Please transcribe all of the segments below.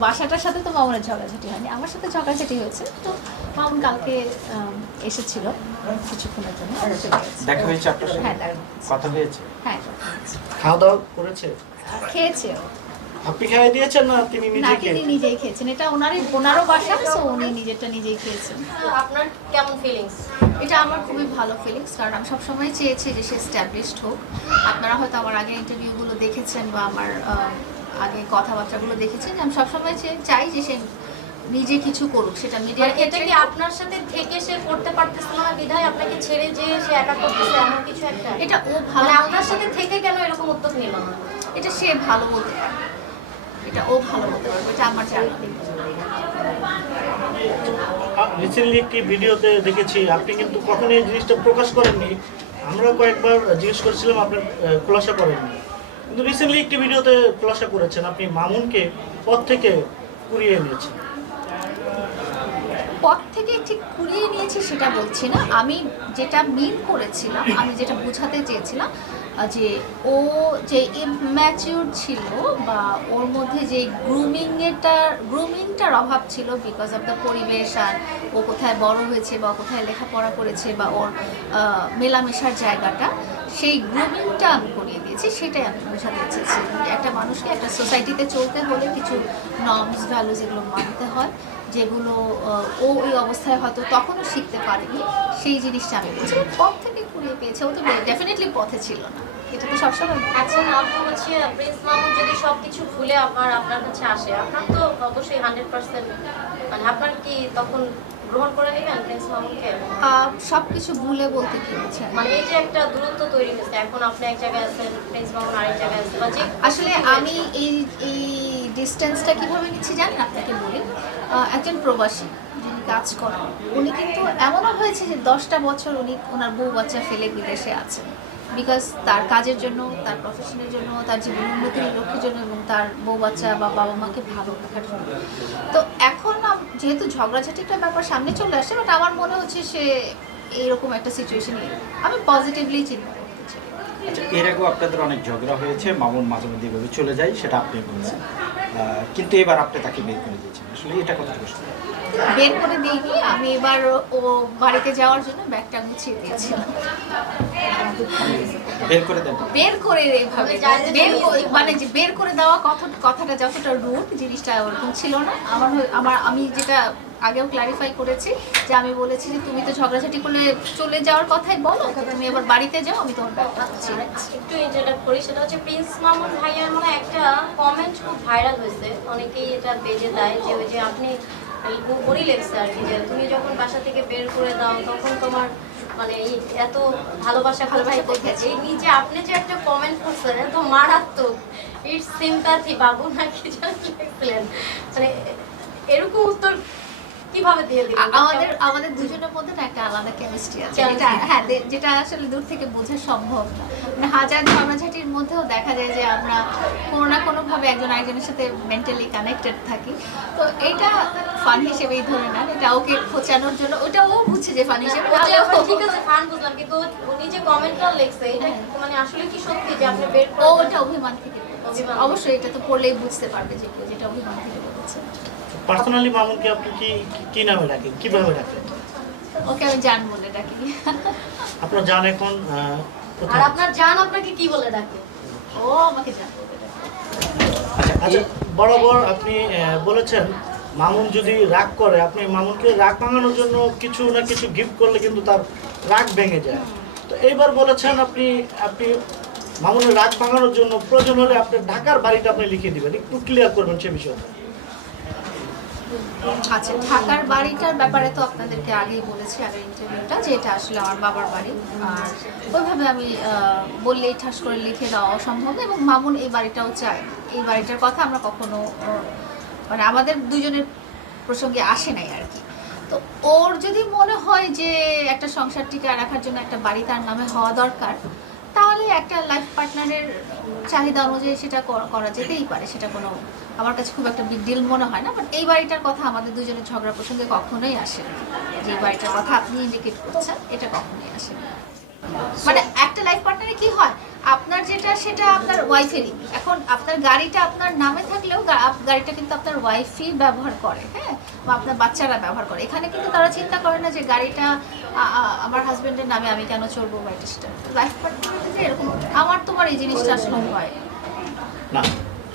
বাসাটার সাথে তো মামুনের ঝগড়াঝাটি হয়নি আমার সাথে ঝগড়াঝাটি হয়েছে তো মামুন কালকে এসেছিল কিছুক্ষণের জন্য। দেখা হয়েছে আপনার সাথে? হ্যাঁ কথা হয়েছে? হ্যাঁ খাওয়া দাওয়া করেছে? খেয়েছে। আপনি খাইয়ে দিয়েছেন না তিনি নিজে তিনি নিজেই খেয়েছেন। এটা ওনারই ওনারও বাসা তো উনি নিজেরটা নিজেই খেয়েছেন। আপনার কেমন ফিলিংস এটা আমার খুবই ভালো ফিলিংস কারণ আমি সবসময় চেয়েছি যে সে স্ট্যাবলিশড হোক। আপনারা হয়তো আমার আগে ইন্টারভিউগুলো দেখেছেন বা আমার আহ, আগে কথাবার্তাগুলো দেখেছেন যে আমি সবসময় চাই যে সে নিজে কিছু করুক সেটা মিডিয়ার এটা কি আপনার সাথে থেকে সে করতে পারতেছিল না? বিধায় আপনাকে ছেড়ে যে সে একা করতেছে এমন কিছু একটা? এটা ও ভালো মানে আপনার সাথে থেকে কেন এরকম উদ্যোগ নিল না? এটা সে ভালো বলতে পারে এটা ও ভালো বলতে পারবে এটা আমার জানা রিসেন্টলি একটি ভিডিওতে দেখেছি আপনি কিন্তু কখনোই এই জিনিসটা প্রকাশ করেননি। আমরা কয়েকবার জিজ্ঞেস করেছিলাম আপনার খোলাসা করেননি। কিন্তু রিসেন্টলি একটি ভিডিওতে খোলাসা করেছেন আপনি মামুনকে পথ থেকে কুড়িয়ে এনেছেন পথ থেকে ঠিক কুড়িয়ে নিয়েছি সেটা বলছি না। আমি যেটা মিন করেছিলাম, আমি যেটা বোঝাতে চেয়েছিলাম যে ও যে ইম্যাচিউর ছিল বা ওর মধ্যে যে গ্রুমিংয়েরটার গ্রুমিংটার অভাব ছিল বিকজ অফ দ্য পরিবেশ আর ও কোথায় বড় হয়েছে বা কোথায় লেখাপড়া করেছে বা ওর মেলামেশার জায়গাটা, সেই গ্রুমিংটা আমি দিয়েছি সেটাই আমি বোঝাতে চেয়েছি একটা মানুষকে একটা সোসাইটিতে চলতে হলে কিছু নর্মস ভ্যালু যেগুলো মানতে হয়, যেগুলো ও ওই অবস্থায় হয়তো তখনও শিখতে পারেনি, সেই জিনিসটা আমি বলছি। পথ থেকে কুড়িয়ে পেয়েছে, ও তো ডেফিনেটলি পথে ছিল না। এটা তো সবসময় আচ্ছা আপনি হচ্ছে প্রিন্স মামুন, যদি সবকিছু ভুলে আবার আপনার কাছে আসে, আপনার তো অবশ্যই হান্ড্রেড পার্সেন্ট মানে আপনার কি তখন গ্রহণ করে নেবেন প্রিন্স মামুনকে সব কিছু ভুলে বলতে কি হচ্ছে? মানে এই যে একটা দূরত্ব তৈরি হয়েছে এখন আপনি এক জায়গায় আছেন প্রিন্স মামুন আরেক জায়গায় আছে বা যে আসলে আমি এই এই ডিস্টেন্সটা কীভাবে নিচ্ছি জানেন? আপনাকে বলি। একজন প্রবাসী যিনি কাজ করেন উনি কিন্তু এমনও হয়েছে যে দশটা বছর উনি ওনার বউ বাচ্চা ফেলে বিদেশে আছেন। বিকজ তার কাজের জন্য তার প্রফেশনের জন্য তার জীবন উন্নতির লক্ষ্যের জন্য এবং তার বউ বাচ্চা বা বাবা মাকে ভালো রাখার জন্য। তো এখন আম- যেহেতু ঝগড়াঝাটি একটা ব্যাপার সামনে চলে আসছে বাট আমার মনে হচ্ছে সে এইরকম একটা সিচুয়েশনে আমি পজিটিভলি চিন্তা আচ্ছা এর আগেও আপনাদের অনেক ঝগড়া হয়েছে, মামুন মাঝে মধ্যে এভাবে চলে যায়, সেটা আপনি বলেছেন। কিন্তু এবার আপনি তাকে বের করে দিয়েছেন। আসলে এটা কতটুকু সত্যি? বের করে দিইনি। আমি এবার ও বাড়িতে যাওয়ার জন্য ব্যাগটা গুছিয়ে দিয়েছিলাম বের করে দেন। বের করে এভাবে বের মানে যে বের করে দেওয়া কথা কথাটা যতটা রুট জিনিসটা ওরকম ছিল না। আমার আমার আমি যেটা আগেও ক্লারিফাই করেছি যে আমি বলেছি যে তুমি তো ঝগড়াঝাটি করলে চলে যাওয়ার কথাই বলো তুমি এবার বাড়িতে যাও আমি তোমার একটু ইন্টারডাক্ট করি সেটা হচ্ছে প্রিন্স মামুন ভাইয়ার মানে একটা কমেন্ট খুব ভাইরাল হয়েছে। অনেকেই এটা বেজে দেয় যে ওই যে আপনি বড়ি লেগছে আর কি যে তুমি যখন বাসা থেকে বের করে দাও তখন তোমার মানে এত ভালোবাসা ভালোবাসা দেখেছে এই নিজে আপনি যে একটা কমেন্ট করছেন এত মারাত্মক। ইটস সিম্প্যাথি বাবু নাকি জানলেন মানে এরকম উত্তর কীভাবে দিয়ে দিলেন আমাদের আমাদের দুজনের মধ্যে না একটা আলাদা কেমিস্ট্রি আছে. যেটা হ্যাঁ যেটা আসলে দূর থেকে বোঝা সম্ভব না। মানে হাজার ঝগড়াঝাটির মধ্যেও দেখা যায় যে আমরা কোনো না কোনো ভাবে একজন আরেকজনের সাথে মেন্টালি কানেক্টেড থাকি। তো এটা ফান হিসেবেই ধরে নেন। এটা ওকে খোঁচানোর জন্য ওটা ও বুঝছে যে ফান হিসেবে। আবার ঠিক আছে ফান বুঝলাম। কিন্তু উনি যে কমেন্টটা লিখছে এটা মানে আসলে কি সত্যি যে আপনি বের ও ওটা অভিমান থেকে অবশ্যই এটা তো পড়লেই বুঝতে পারবে যে যেটা অভিমান থেকে পার্সোনালি মামুনকে আপনি কি কি- নামে ডাকেন? কীভাবে ডাকেন? ওকে আমি জান বলে ডাকি। আপনার জান এখন আর আপনার জান আপনাকে কি বলে ডাকে? ও আমাকে জান আচ্ছা আচ্ছা বরাবর আপনি বলেছেন মামুন যদি রাগ করে আপনি মামুনকে রাগ ভাঙানোর জন্য কিছু না কিছু গিফট করলে কিন্তু তার রাগ ভেঙে যায়। তো এইবার বলেছেন আপনি আপনি মামুনের রাগ ভাঙানোর জন্য প্রয়োজন হলে আপনার ঢাকার বাড়িটা আপনি লিখে দিবেন। একটু ক্লিয়ার করবেন সে বিষয়টা। আচ্ছা ঢাকার বাড়িটার ব্যাপারে তো আপনাদেরকে আগেই বলেছি, আগের ইন্টারভিউটা যে এটা আসলে আমার বাবার বাড়ি। আর ওইভাবে আমি বললেই, ঠাস করে লিখে দেওয়া অসম্ভব। এবং মামুন এই বাড়িটাও চায় এই বাড়িটার কথা আমরা কখনো মানে আমাদের দুজনের প্রসঙ্গে আসে নাই আর কি। তো ওর যদি মনে হয় যে একটা সংসার টিকা রাখার জন্য একটা বাড়ি তার নামে হওয়া দরকার তাহলে একটা লাইফ পার্টনারের চাহিদা অনুযায়ী সেটা করা যেতেই পারে, সেটা কোনো আমার কাছে খুব একটা বিগ ডিল মনে হয় না বাট এই বাড়িটার কথা আমাদের দুজনের ঝগড়া প্রসঙ্গে কখনোই আসে যে বাড়িটার কথা আপনি ইন্ডিকেট করছেন, এটা কখনোই আসে মানে একটা লাইফ পার্টনারে কি হয়, আপনার যেটা, সেটা আপনার ওয়াইফেরই এখন আপনার গাড়িটা আপনার নামে থাকলেও গাড়িটা কিন্তু আপনার ওয়াইফই ব্যবহার করে হ্যাঁ? বা আপনার বাচ্চারা ব্যবহার করে। এখানে কিন্তু তারা চিন্তা করে না যে গাড়িটা আমার হাজবেন্ডের নামে আমি কেন চড়বো বা এটা সেটা। লাইফ পার্টনার এরকম আমার তোমার এই জিনিসটা আসলে হয়। না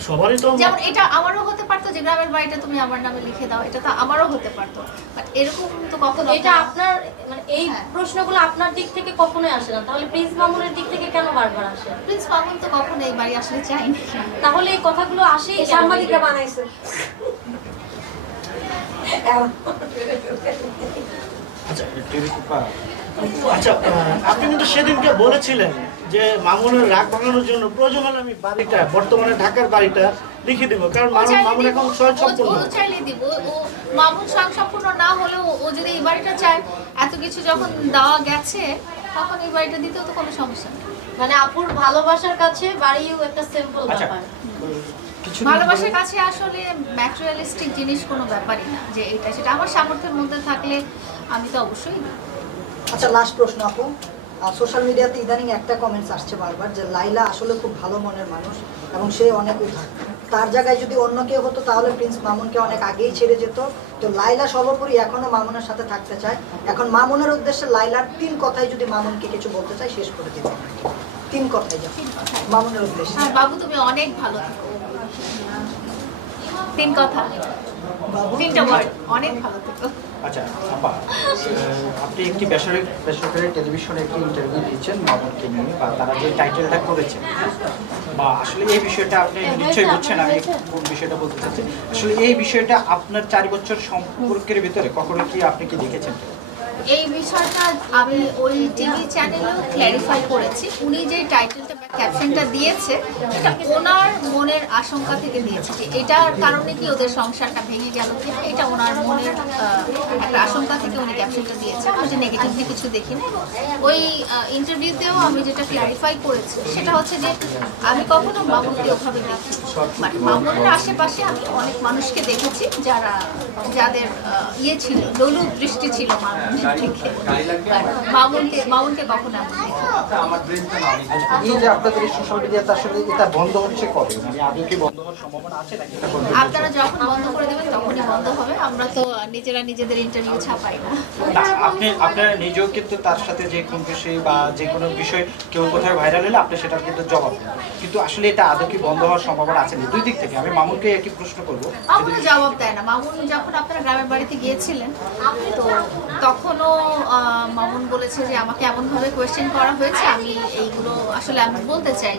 সবারই তো যেমন এটা আমারও হতে পারতো যে গ্রামের বাড়িটা তুমি আমার নামে লিখে দাও এটা তো আমারও হতে পারতো। বাট এরকম তো কখনো এটা আপনার মানে এই হ্যাঁ। প্রশ্নগুলো আপনার দিক থেকে কখনোই আসে না। তাহলে প্রিন্স মামুনের দিক থেকে কেন বারবার আসে? প্রিন্স মামুন তো কখনো এই বাড়ি আসলে চাইনি তাহলে এই কথাগুলো আসেই সাংবাদিকরা বানাইছে। আচ্ছা আচ্ছা আপনি কিন্তু সেদিনকে বলেছিলেন যে মামুনের রাগ ভাঙানোর জন্য প্রয়োজন হলে আমি বাড়িটা বর্তমানে ঢাকার বাড়িটা লিখে দিব। কারণ ও মামুন মামুন এখন স্বয়ং সম্পূর্ণ। ও চাইলে দিব। ও মামুন স্বয়ং সম্পূর্ণ না হলেও ও যদি এই বাড়িটা চায় এত কিছু যখন দেওয়া গেছে তখন এই বাড়িটা দিতেও তো কোনো সমস্যা নেই। মানে আপুর ভালোবাসার কাছে বাড়িও একটা সিম্পল আচ্ছা। ব্যাপার। কিছু ভালোবাসার কাছে আসলে ম্যাটেরিয়ালিস্টিক জিনিস কোনো ব্যাপারই না যে এটা সেটা আমার সামর্থ্যের মধ্যে থাকলে আমি তো অবশ্যই। আচ্ছা লাস্ট প্রশ্ন আপু। সোশ্যাল মিডিয়াতে ইদানিং একটা কমেন্টস আসছে বারবার যে লাইলা আসলে খুব ভালো মনের মানুষ এবং সে অনেক উঠার তার জায়গায় যদি অন্য কেউ হতো তাহলে প্রিন্স মামুনকে অনেক আগেই ছেড়ে যেত। তো লাইলা সর্বোপরি এখনও মামুনের সাথে থাকতে চায়। এখন মামুনের উদ্দেশ্যে লাইলার তিন কথাই যদি মামুনকে কিছু বলতে চায় শেষ করে দিতে তিন কথাই যা মামুনের উদ্দেশ্যে। বাবু তুমি অনেক ভালো তিন কথা। তিনটা ওয়ার্ড অনেক ভালো থেকো আচ্ছা আপা আপনি একটি বেসরকারি বেসরকারি টেলিভিশনে একটি ইন্টারভিউ দিয়েছেন মামুনকে নিয়ে বা তারা যে টাইটেলটা করেছে। বা আসলে এই বিষয়টা আপনি নিশ্চয়ই বুঝছেন আমি কোন বিষয়টা বলতে চাচ্ছি। আসলে এই বিষয়টা আপনার চার বছর সম্পর্কের ভিতরে কখনো কি আপনি কি দেখেছেন? এই বিষয়টা আমি ওই টিভি চ্যানেলেও ক্ল্যারিফাই করেছি। উনি যে টাইটেলটা ক্যাপশনটা দিয়েছে এটা ওনার মনের আশঙ্কা থেকে দিয়েছে যে এটার কারণে কি ওদের সংসারটা ভেঙে গেল কি এটা ওনার মনের একটা আশঙ্কা থেকে উনি ক্যাপশনটা দিয়েছে আমি যে নেগেটিভলি কিছু দেখি না ওই ইন্টারভিউতেও আমি যেটা ক্ল্যারিফাই করেছি সেটা হচ্ছে যে আমি কখনো মামুনকে ওভাবে দেখি মানে মামুনের আশেপাশে আমি অনেক মানুষকে দেখেছি যারা যাদের ইয়ে ছিল লোলু দৃষ্টি ছিল মামুনের দিকে। But মামুনকে মামুনকে কখনো আমি দেখিনি। আপনাদের এই সোশ্যাল মিডিয়াতে আসলে এটা বন্ধ হচ্ছে কবে? মানে আদৌ কি বন্ধ হওয়ার সম্ভাবনা আছে নাকি এটা আপনারা যখন বন্ধ করে দেবেন তখনই বন্ধ হবে। আমরা তো নিজেরা নিজেদের ইন্টারভিউ ছাপাই না। না, আপনি আপনারা নিজেও কিন্তু তার সাথে যে কোনো বিষয় বা যে কোনো বিষয় কেউ কোথাও ভাইরাল হলে আপনি সেটার কিন্তু জবাব দেন। কিন্তু আসলে এটা আদৌ কি বন্ধ হওয়ার সম্ভাবনা আছে না দুই দিক থেকে আমি মামুনকে একই প্রশ্ন করব। মামুন জবাব দেয় না। মামুন যখন আপনারা গ্রামের বাড়িতে গিয়েছিলেন তো তখনও মামুন বলেছে যে আমাকে এমনভাবে কোয়েশ্চেন করা হয়েছে। আমি এইগুলো আসলে আমি বলতে চাই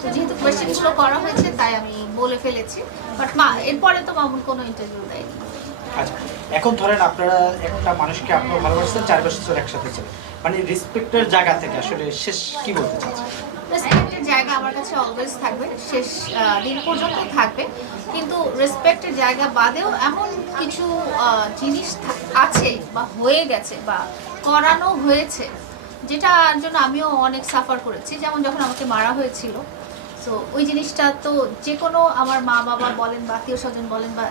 তো যেহেতু কোয়েশ্চেনগুলো করা হয়েছে তাই আমি বলে ফেলেছি। বাট মা এরপরে তো মামুন কোনো ইন্টারভিউ দেয়নি। আচ্ছা এখন ধরেন আপনারা একটা মানুষকে আপনার ভালোবাসতেন চার বছর একসাথে ছিলেন। মানে রেসপেক্টের জায়গা থেকে আসলে শেষ কি বলতে চাচ্ছেন? রেসপেক্টের জায়গা আমার কাছে অলওয়েজ থাকবে শেষ দিন পর্যন্ত থাকবে। কিন্তু রেসপেক্টের জায়গা বাদেও এমন কিছু জিনিস আছে বা হয়ে গেছে বা করানো হয়েছে যেটার জন্য আমিও অনেক সাফার করেছি। যেমন যখন আমাকে মারা হয়েছিল। সো ওই জিনিসটা তো যে কোনো আমার মা বাবা বলেন বা আত্মীয় স্বজন বলেন বা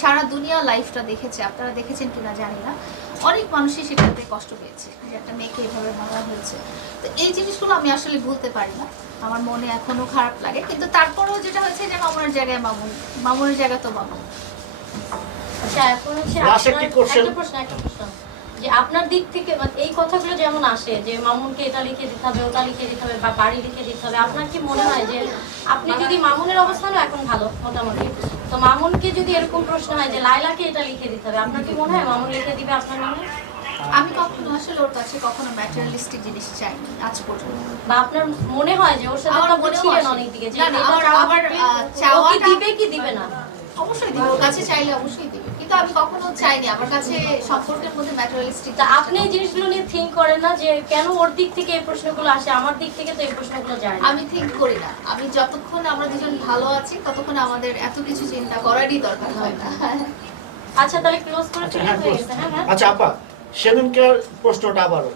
সারা দুনিয়া লাইফটা দেখেছে। আপনারা দেখেছেন কিনা জানি না। অনেক মানুষই সেটাতে কষ্ট পেয়েছে যে একটা মেয়েকে এভাবে মারা হয়েছে। তো এই জিনিসগুলো আমি আসলে ভুলতে পারি না। আমার মনে এখনও খারাপ লাগে। কিন্তু তারপরেও যেটা হয়েছে যে মামুনের জায়গায় মামুন মামুনের জায়গা তো মামুন। আচ্ছা এখন হচ্ছে. একটা প্রশ্ন একটা প্রশ্ন। যে আপনার দিক থেকে মানে এই কথাগুলো যেমন আসে যে মামুনকে এটা লিখে দিতে হবে ওটা লিখে দিতে হবে বা বাড়ি লিখে দিতে হবে আপনার কি মনে হয় যে আপনি যদি মামুনের অবস্থানও এখন ভালো মোটামুটি তো মামুনকে যদি এরকম প্রশ্ন হয় যে লাইলাকে এটা লিখে দিতে হবে আপনার কি মনে হয় মামুন লিখে দিবে আপনার নামে? আমি কখনো আসলে ওর কাছে কখনো ম্যাটেরিয়ালিস্টিক জিনিস চাইনি আজ পর্যন্ত। বা আপনার মনে হয় যে ওর সাথে আমার ছিলেন আসে। অনেক দিকে যে না, না, চাওয়া দিবে কি দিবে না? অবশ্যই দিবে। ওর কাছে চাইলে অবশ্যই দিবে। কিন্তু আমি কখনো চাইনি। আমার কাছে সম্পর্কের মধ্যে ম্যাটেরিয়ালিস্টিক তা আপনি এই জিনিসগুলো নিয়ে থিঙ্ক করেন না যে কেন ওর দিক থেকে এই প্রশ্নগুলো আসে আমার দিক থেকে তো এই প্রশ্নগুলো যায় আমি থিঙ্ক করি না। আমি যতক্ষণ আমরা দুজন ভালো আছি ততক্ষণ আমাদের এত কিছু চিন্তা করারই দরকার হয় না। আচ্ছা তাহলে ক্লোজ করে আচ্ছা ফেলে হ্যাঁ গেছে হ্যাঁ হ্যাঁ। আচ্ছা আপা সেদিনকার প্রশ্নটা আবারও?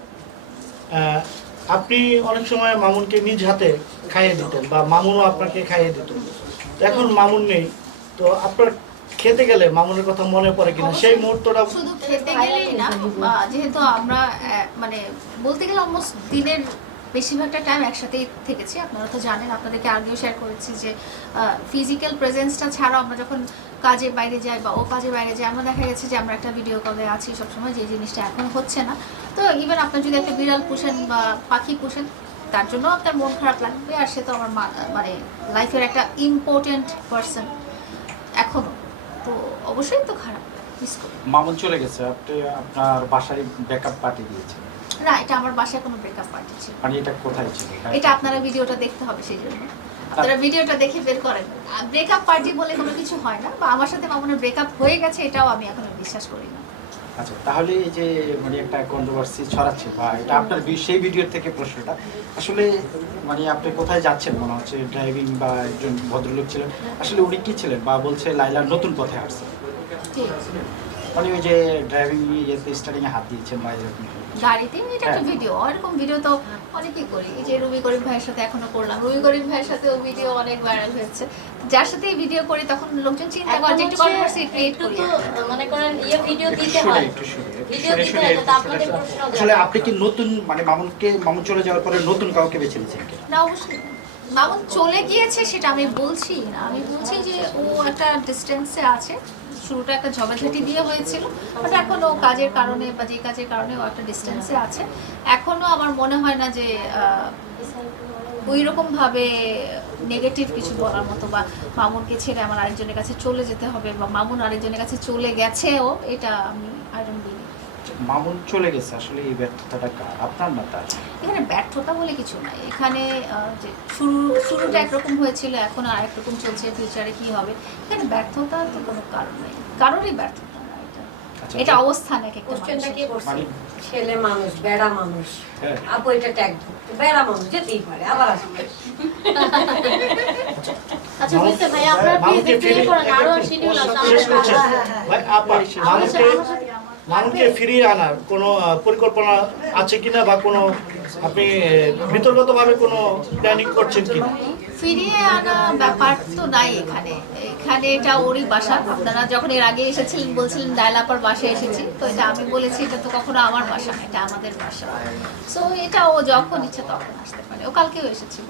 আপনি অনেক সময় মামুনকে নিজ হাতে খাইয়ে দিতেন বা মামুনও আপনাকে খাইয়ে দিত। তো এখন মামুন নেই তো আপনার খেতে গেলে মামুনের কথা মনে পড়ে কিনা? সেই মুহূর্তটা শুধু খেতে গেলেই না যেহেতু আমরা মানে বলতে গেলে অলমোস্ট দিনের বেশিরভাগটা টাইম একসাথেই থেকেছি। আপনারা তো জানেন আপনাদেরকে আগেও শেয়ার করেছি যে ফিজিক্যাল প্রেজেন্সটা ছাড়াও আমরা যখন কাজে বাইরে যাই বা ও কাজে বাইরে যাই আমরা দেখা গেছে যে আমরা একটা ভিডিও কলে আছি সবসময় যে জিনিসটা এখন হচ্ছে না। তো ইভেন আপনার যদি একটা বিড়াল পুষেন বা পাখি পুষেন তার জন্য আপনার মন খারাপ লাগবে আর সে তো আমার মানে লাইফের একটা ইম্পর্টেন্ট পার্সন অবশ্যই তো খারাপ মামুন চলে গেছে আপনি আপনার বাসায় ব্যাকআপ পার্টি দিয়েছেন। না এটা আমার বাসায় কোনো ব্রেকআপ পার্টি ছিল মানে এটা কোথায় ছিল? এটা আপনারা ভিডিওটা দেখতে হবে সেই জন্য আপনারা ভিডিওটা দেখে বের করেন। ব্রেকআপ পার্টি বলে কোনো কিছু হয় না বা আমার সাথে মামুনের ব্রেকআপ হয়ে গেছে এটাও আমি এখনও বিশ্বাস করি না। আচ্ছা তাহলে এই যে মানে একটা কন্ট্রোভার্সি ছড়াচ্ছে বা এটা আপনার সেই ভিডিওর থেকে প্রশ্নটা। আসলে মানে আপনি কোথায় যাচ্ছেন মনে হচ্ছে? ড্রাইভিং বা একজন ভদ্রলোক ছিলেন। আসলে উনি কি ছিলেন? বা বলছে লাইলা নতুন পথে আসছে মানে ওই যে ড্রাইভিং এ হাত দিয়েছেন বা এরকম গাড়িতে এটা একটা। ভিডিও এরকম ভিডিও তো অনেকেই করি। এই যে রুবি করিম ভাইয়ের সাথে এখনও করলাম। রুবি করিম ভাইয়ের সাথেও ভিডিও অনেক ভাইরাল হয়েছে। যার সাথে ভিডিও করি তখন লোকজন চিন্তা করে যে একটু কন্ট্রোভার্সি ক্রিয়েট করি। তো মনে করেন ইয়ে ভিডিও দিতে হয়। ভিডিও দিতে হয় যাতে আপনাদের প্রশ্ন আসলে আপনি কি নতুন মানে মামুনকে মামুন চলে যাওয়ার পরে নতুন কাউকে বেছে নিয়েছেন না অবশ্যই। মামুন চলে গিয়েছে সেটা আমি বলছি। না আমি বলছি যে ও একটা ডিস্টেন্সে আছে। শুরুটা একটা ঝগড়াঝাটি দিয়ে হয়েছিল বাট এখন ও কাজের কারণে বা যে কাজের কারণে ও একটা ডিস্টেন্সে আছে। এখনও আমার মনে হয় না যে ওই রকমভাবে নেগেটিভ কিছু বলার মতো বা মামুনকে ছেড়ে আমার আরেকজনের কাছে চলে যেতে হবে বা মামুন আরেকজনের কাছে চলে গেছেও এটা আমি আই ডোন্ট মামুন চলে গেছে আসলে এই ব্যর্থতাটা কার? আপনার না তার? এখানে ব্যর্থতা বলে কিছু নাই। এখানে যে শুরু শুরুটা একরকম হয়েছিল এখন আর একরকম চলছে ফিউচারে কি হবে? এখানে ব্যর্থতা তো কোনো কারণ নেই। কারোরই ব্যর্থতা না এটা। আচ্ছা, এটা অবস্থান এক একটা কোশ্চেনটা কে করছে? মানে? ছেলে মানুষ বেড়া মানুষ। হ্যাঁ। আপু এটা ট্যাগ বেড়া মানুষ যেতেই পারে আবার আসবে। আচ্ছা হয়েছে ভাই আপনারা প্লিজ মামুনকে একটু ফিরিয়ে- করেন আরও শিডিউল আছে আমাদের করছেন। ভাই, আপা, মামুনকে মামুনকে ফিরিয়ে আনার কোনো পরিকল্পনা আছে কিনা বা কোনো আপনি বিতর্কতভাবে কোনো প্ল্যানিং করছেন কিনা? ফিরিয়ে আনা ব্যাপার তো নাই এখানে। এখানে এটা ওরই বাসা। আপনারা যখন এর আগে এসেছিলেন বলছিলেন ডায়লাপার বাসায় এসেছি। তো এটা আমি বলেছি এটা তো কখনো আমার বাসা এটা আমাদের বাসা। সো এটা ও যখন ইচ্ছে তখন আসতে পারে। ও কালকেও এসেছিল।